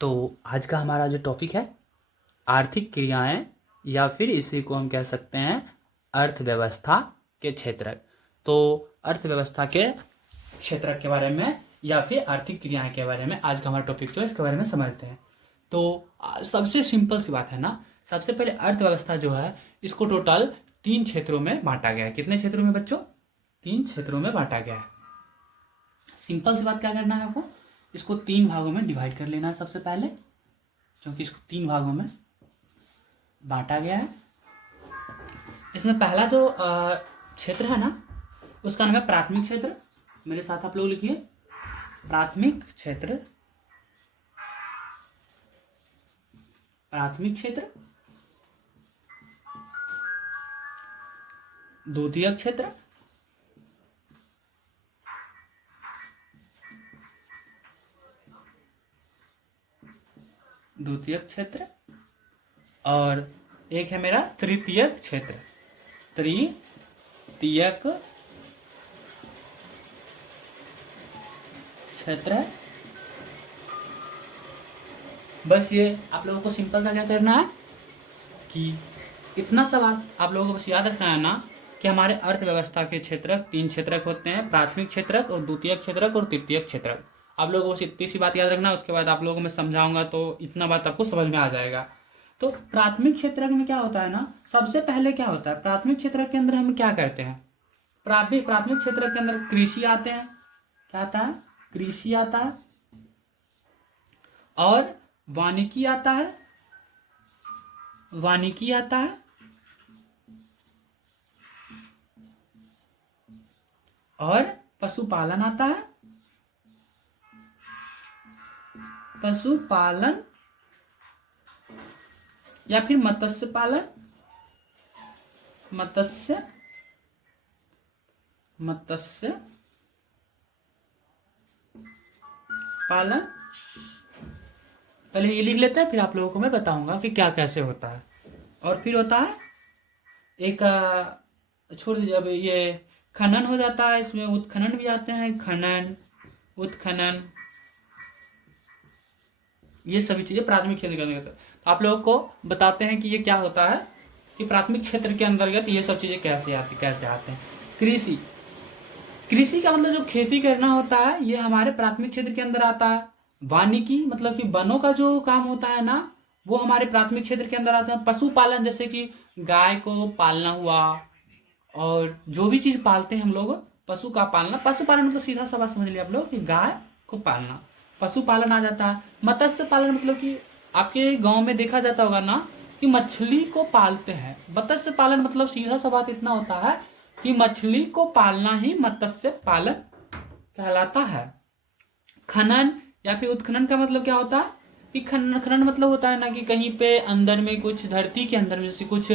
तो आज का हमारा जो टॉपिक है आर्थिक क्रियाएं या फिर इसी को हम कह सकते हैं अर्थव्यवस्था के क्षेत्रक। तो अर्थव्यवस्था के क्षेत्रक के बारे में या फिर आर्थिक क्रियाएं के बारे में आज का हमारा टॉपिक जो है इसके बारे में समझते हैं। तो सबसे सिंपल सी बात है ना, सबसे पहले अर्थव्यवस्था जो है इसको टोटल 3 क्षेत्रों में बांटा गया है। कितने क्षेत्रों में बच्चों? 3 क्षेत्रों में बांटा गया है। सिंपल सी बात क्या करना है आपको, इसको 3 भागों में डिवाइड कर लेना है सबसे पहले, क्योंकि इसको 3 भागों में बांटा गया है। इसमें पहला जो क्षेत्र है ना उसका नाम है प्राथमिक क्षेत्र। मेरे साथ आप लोग लिखिए, प्राथमिक क्षेत्र। प्राथमिक क्षेत्र, द्वितीयक क्षेत्र, द्वितीयक क्षेत्र, और एक है मेरा तृतीयक क्षेत्र। तृतीयक क्षेत्र है। बस ये आप लोगों को सिंपल सा क्या करना है कि इतना सा बात आप लोगों को बस याद रखना है ना कि हमारे अर्थव्यवस्था के क्षेत्रक 3 क्षेत्रक होते हैं, प्राथमिक क्षेत्रक और द्वितीयक क्षेत्रक और तृतीयक क्षेत्रक। आप लोगों को बस इतनी सी बात याद रखना, उसके बाद आप लोगों को मैं समझाऊंगा तो इतना बात आपको समझ में आ जाएगा। तो प्राथमिक क्षेत्रक में क्या होता है ना, सबसे पहले क्या होता है प्राथमिक क्षेत्रक के अंदर हम क्या करते हैं, प्राथमिक क्षेत्रक के अंदर कृषि आते हैं। क्या आता है? कृषि आता है, और वानिकी आता है, वानिकी आता है, और पशुपालन आता है। पशुपालन या फिर मत्स्य पालन, मत्स्य मत्स्य पालन। पहले ये लिख लेते हैं, फिर आप लोगों को मैं बताऊंगा कि क्या कैसे होता है। और फिर होता है एक छोड़ दीजिए, अब ये खनन हो जाता है, इसमें उत्खनन भी आते हैं, खनन, उत्खनन, ये सभी चीजें प्राथमिक क्षेत्र के अंतर्गत। तो आप लोगों को बताते हैं कि ये क्या होता है, कि प्राथमिक क्षेत्र के अंतर्गत ये सब चीजें कैसे आते हैं। कृषि, कृषि का मतलब जो खेती करना होता है ये हमारे प्राथमिक क्षेत्र के अंदर आता है। वानिकी मतलब कि वनों का जो काम होता है ना वो हमारे प्राथमिक क्षेत्र के अंदर आता है। पशुपालन जैसे कि गाय को पालना हुआ, और जो भी चीज पालते हैं हम लोग, पशु का पालना, पशुपालन मतलब सीधा सा बात समझ लिया आप लोग कि गाय को पालना, पशुपालन आ जाता है। मत्स्य पालन मतलब कि आपके गांव में देखा जाता होगा ना कि मछली को पालते हैं। मत्स्य पालन मतलब सीधा सा बात इतना होता है कि मछली को पालना ही मत्स्य पालन कहलाता है। खनन या फिर उत्खनन का मतलब क्या होता है कि खनन मतलब होता है ना कि कहीं पे अंदर में कुछ, धरती के अंदर में जैसे कुछ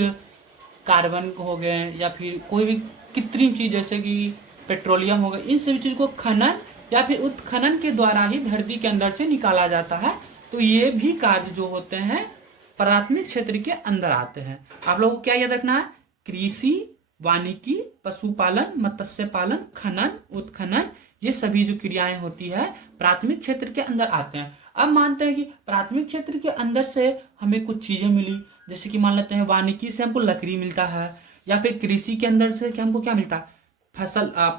कार्बन हो गए या फिर कोई भी कृत्रिम चीज जैसे कि पेट्रोलियम हो गया, इन सभी चीज को खनन या फिर उत्खनन के द्वारा ही धरती के अंदर से निकाला जाता है। तो ये भी कार्य जो होते हैं प्राथमिक क्षेत्र के अंदर आते हैं। आप लोगों को क्या याद रखना है? कृषि, वानिकी, पशुपालन, मत्स्य पालन, खनन, उत्खनन, ये सभी जो क्रियाएं होती है प्राथमिक क्षेत्र के अंदर आते हैं। अब मानते हैं कि प्राथमिक क्षेत्र के अंदर से हमें कुछ चीजें मिली, जैसे कि मान लेते हैं वानिकी से हमको लकड़ी मिलता है, या फिर कृषि के अंदर से हमको क्या मिलता है,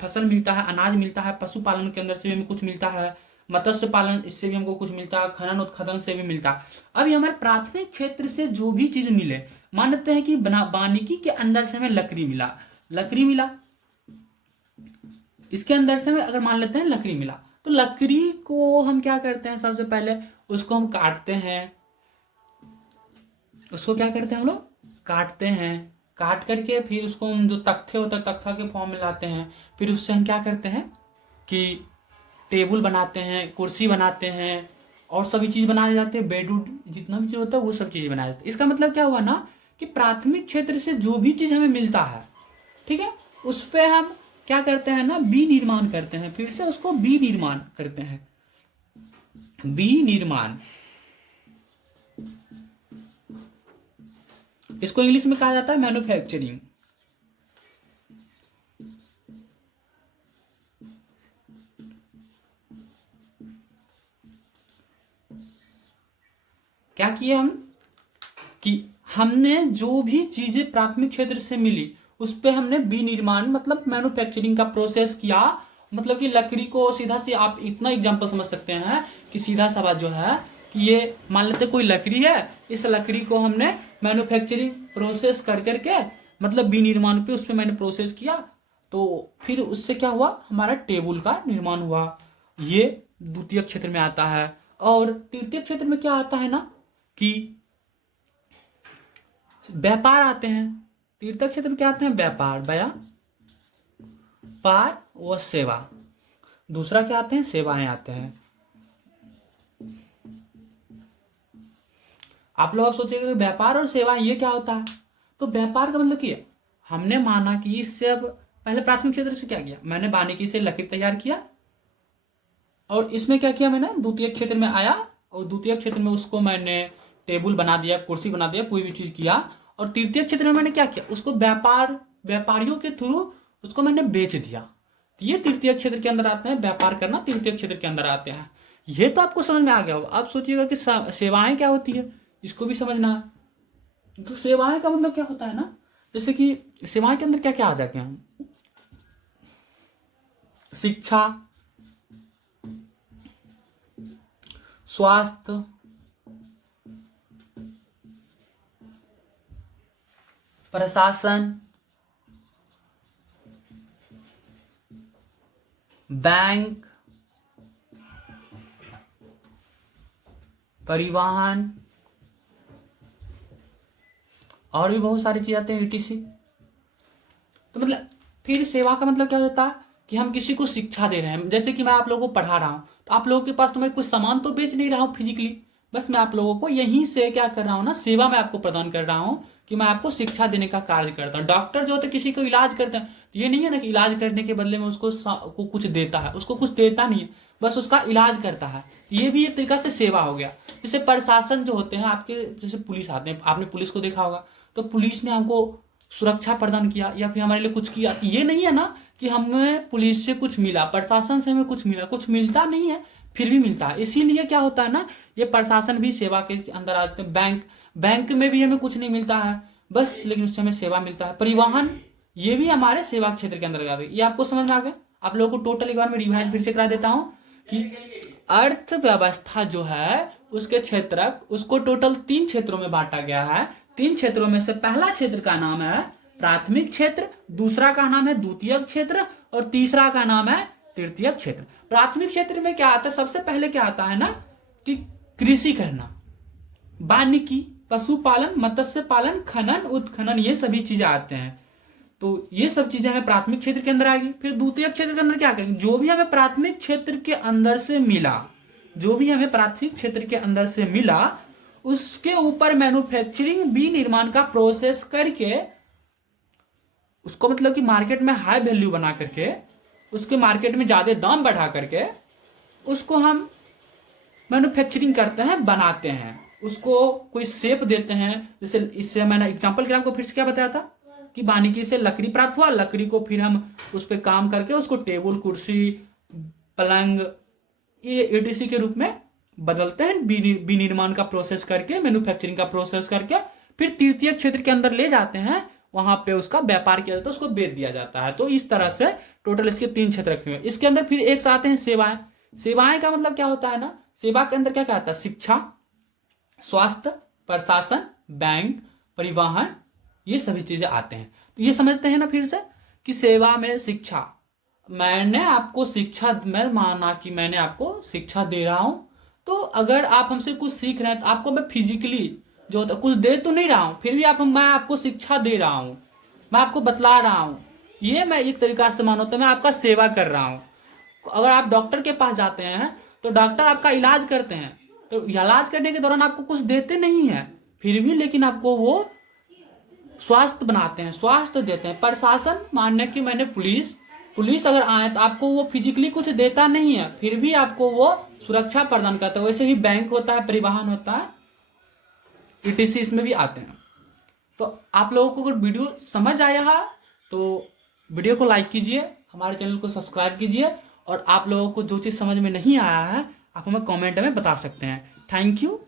फसल मिलता है, अनाज मिलता है। पशुपालन के अंदर से भी हमें कुछ मिलता है, मत्स्य पालन इससे भी हमको कुछ मिलता है, खनन उत्खनन से भी मिलता है। अब ये हमारे प्राथमिक क्षेत्र से जो भी चीज मिले, मान लेते हैं कि वानिकी के अंदर से हमें लकड़ी मिला, इसके अंदर से हमें अगर मान लेते हैं लकड़ी मिला, तो लकड़ी को हम क्या करते हैं, सबसे पहले उसको हम काटते हैं। उसको क्या करते हैं हम लोग? काटते हैं। काट करके फिर उसको हम जो तख्ते होता है तख्ता के फॉर्म में लाते हैं। फिर उससे हम क्या करते हैं कि टेबल बनाते हैं, कुर्सी बनाते हैं, और सभी चीज बनाए जाते हैं, बेड उड जितना भी चीज होता है वो सब चीज बनाए जाते हैं। इसका मतलब क्या हुआ ना कि प्राथमिक क्षेत्र से जो भी चीज हमें मिलता है, ठीक है, उस पे हम क्या करते हैं ना, विनिर्माण करते हैं, फिर से उसको विनिर्माण करते हैं। विनिर्माण, इसको इंग्लिश में कहा जाता है मैन्युफैक्चरिंग। क्या किए हम कि हमने जो भी चीजें प्राथमिक क्षेत्र से मिली उस पे हमने विनिर्माण मतलब मैन्युफैक्चरिंग का प्रोसेस किया। मतलब कि लकड़ी को सीधा से आप इतना एग्जांपल समझ सकते हैं कि सीधा सा बात जो है कि ये मान लेते कोई लकड़ी है, इस लकड़ी को हमने मैन्युफैक्चरिंग प्रोसेस कर करके मतलब विनिर्माण पे उस पर मैंने प्रोसेस किया, तो फिर उससे क्या हुआ, हमारा टेबल का निर्माण हुआ। ये द्वितीय क्षेत्र में आता है। और तृतीय क्षेत्र में क्या आता है ना कि व्यापार आते हैं। तृतीय क्षेत्र में क्या आते हैं, व्यापार, व्यापार व सेवा। दूसरा क्या आते हैं, सेवाएं आते हैं। आप लोग अब सोचेंगे कि व्यापार और सेवा ये क्या होता है, तो व्यापार का मतलब क्या, हमने माना कि इससे अब पहले प्राथमिक क्षेत्र से क्या किया, मैंने वानिकी से लकड़ी तैयार किया और इसमें क्या किया मैंने, द्वितीय क्षेत्र में आया और द्वितीय क्षेत्र में उसको मैंने टेबल बना दिया, कुर्सी बना दिया, कोई भी चीज किया। और तृतीय क्षेत्र में मैंने क्या किया, उसको व्यापारियों के थ्रू उसको मैंने बेच दिया। तो ये तृतीय क्षेत्र के अंदर आते हैं, व्यापार करना तृतीय क्षेत्र के अंदर आते हैं। ये तो आपको समझ में आ गया होगा। अब सोचिएगा कि सेवाएं क्या होती है, इसको भी समझना है। तो सेवाएं का मतलब क्या होता है ना, जैसे कि सेवाएं के अंदर क्या क्या आ जाते हैं, शिक्षा, स्वास्थ्य, प्रशासन, बैंक, परिवहन और भी बहुत सारी चीजें आते हैं, ईटीसी। तो मतलब फिर सेवा का मतलब क्या होता है कि हम किसी को शिक्षा दे रहे हैं। जैसे कि मैं आप लोगों को पढ़ा रहा हूं, तो आप लोगों के पास तो मैं कुछ सामान तो बेच नहीं रहा हूं फिजिकली, बस मैं आप लोगों को यहीं से क्या कर रहा हूं ना, सेवा मैं आपको प्रदान कर रहा हूं कि मैं आपको शिक्षा देने का कार्य करता हूं। डॉक्टर जो होते हैं किसी को इलाज करते हैं, तो ये नहीं है ना कि इलाज करने के बदले में उसको को कुछ देता है, उसको कुछ देता नहीं है, बस उसका इलाज करता है। ये भी एक तरीका से सेवा हो गया। जैसे प्रशासन जो होते हैं आपके, जैसे पुलिस आते हैं, आपने पुलिस को देखा होगा, तो पुलिस ने हमको सुरक्षा प्रदान किया या फिर हमारे लिए कुछ किया। ये नहीं है ना कि हमें पुलिस से कुछ मिला, प्रशासन से हमें कुछ मिला, कुछ मिलता नहीं है, फिर भी मिलता है। इसीलिए क्या होता है ना, ये प्रशासन भी सेवा के अंदर आते हैं। बैंक में भी हमें कुछ नहीं मिलता है बस, लेकिन उससे हमें सेवा मिलता है। परिवहन, ये भी हमारे सेवा क्षेत्र के अंदर आते हैं। ये आपको समझ में आ गया। आप लोगों को टोटल एक बार में रिवाइज फिर से करा देता हूं कि अर्थव्यवस्था जो है उसके क्षेत्र, उसको टोटल 3 क्षेत्रों में बांटा गया है। 3 क्षेत्रों में से पहला क्षेत्र का नाम है प्राथमिक क्षेत्र, दूसरा का नाम है द्वितीय क्षेत्र और तीसरा का नाम है तृतीय क्षेत्र। प्राथमिक क्षेत्र में क्या आता है, सबसे पहले क्या आता है ना कि कृषि करना, वानिकी, पशुपालन, मत्स्य पालन, खनन, उत्खनन, ये सभी चीजें आते हैं। तो ये सब चीजें हमें प्राथमिक क्षेत्र के अंदर आएगी। फिर द्वितीय क्षेत्र के अंदर क्या करेंगे, जो भी हमें प्राथमिक क्षेत्र के अंदर से मिला, जो भी हमें प्राथमिक क्षेत्र के अंदर से मिला, उसके ऊपर मैन्युफैक्चरिंग भी निर्माण का प्रोसेस करके उसको मतलब कि मार्केट में हाई वैल्यू बना करके, उसके मार्केट में ज्यादा दाम बढ़ा करके उसको हम मैन्युफैक्चरिंग करते हैं, बनाते हैं, उसको कोई शेप देते हैं। जैसे इससे मैंने एग्जांपल के लिए आपको फिर से क्या बताया था कि वानिकी से लकड़ी प्राप्त हुआ, लकड़ी को फिर हम उस पर काम करके उसको टेबल, कुर्सी, पलंग, ये एटीसी के रूप में बदलते हैं, विनिर्माण का प्रोसेस करके, मैन्युफैक्चरिंग का प्रोसेस करके फिर तृतीय क्षेत्र के अंदर ले जाते हैं, वहां पे उसका व्यापार किया जाता है, उसको बेच दिया जाता है। तो इस तरह से टोटल इसके 3 क्षेत्र रखे हुए हैं। इसके अंदर फिर एक साथ हैं सेवाएं। सेवाएं का मतलब क्या होता है ना, सेवा के अंदर क्या क्या आता है, शिक्षा, स्वास्थ्य, प्रशासन, बैंक, परिवहन, ये सभी चीजें आते हैं। तो ये समझते हैं ना फिर से कि सेवा में शिक्षा, मैंने आपको शिक्षा, मैं माना कि मैंने आपको शिक्षा दे रहा हूं, तो अगर आप हमसे कुछ सीख रहे हैं तो आपको मैं फिजिकली जो होता कुछ दे तो नहीं रहा हूं, फिर भी मैं आपको शिक्षा दे रहा हूं, मैं आपको बतला रहा हूं, ये मैं एक तरीका से मानो तो मैं आपका सेवा कर रहा हूं। अगर आप डॉक्टर के पास जाते हैं तो डॉक्टर आपका इलाज करते हैं, तो इलाज करने के दौरान आपको कुछ देते नहीं है, फिर भी लेकिन आपको वो स्वास्थ्य बनाते हैं, स्वास्थ्य देते हैं। प्रशासन, मानने की मैंने पुलिस अगर आए तो आपको वो फिजिकली कुछ देता नहीं है, फिर भी आपको वो सुरक्षा प्रदान करता है। वैसे ही बैंक होता है, परिवहन होता है, ईटीसी इसमें भी आते हैं। तो आप लोगों को अगर वीडियो समझ आया है तो वीडियो को लाइक कीजिए, हमारे चैनल को सब्सक्राइब कीजिए, और आप लोगों को जो चीज़ समझ में नहीं आया है आप हमें कमेंट में बता सकते हैं। Thank you.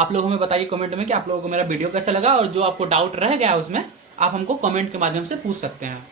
आप लोग हमें बताइए कमेंट में कि आप लोगों को मेरा वीडियो कैसा लगा, और जो आपको डाउट रह गया उसमें आप हमको कमेंट के माध्यम से पूछ सकते हैं।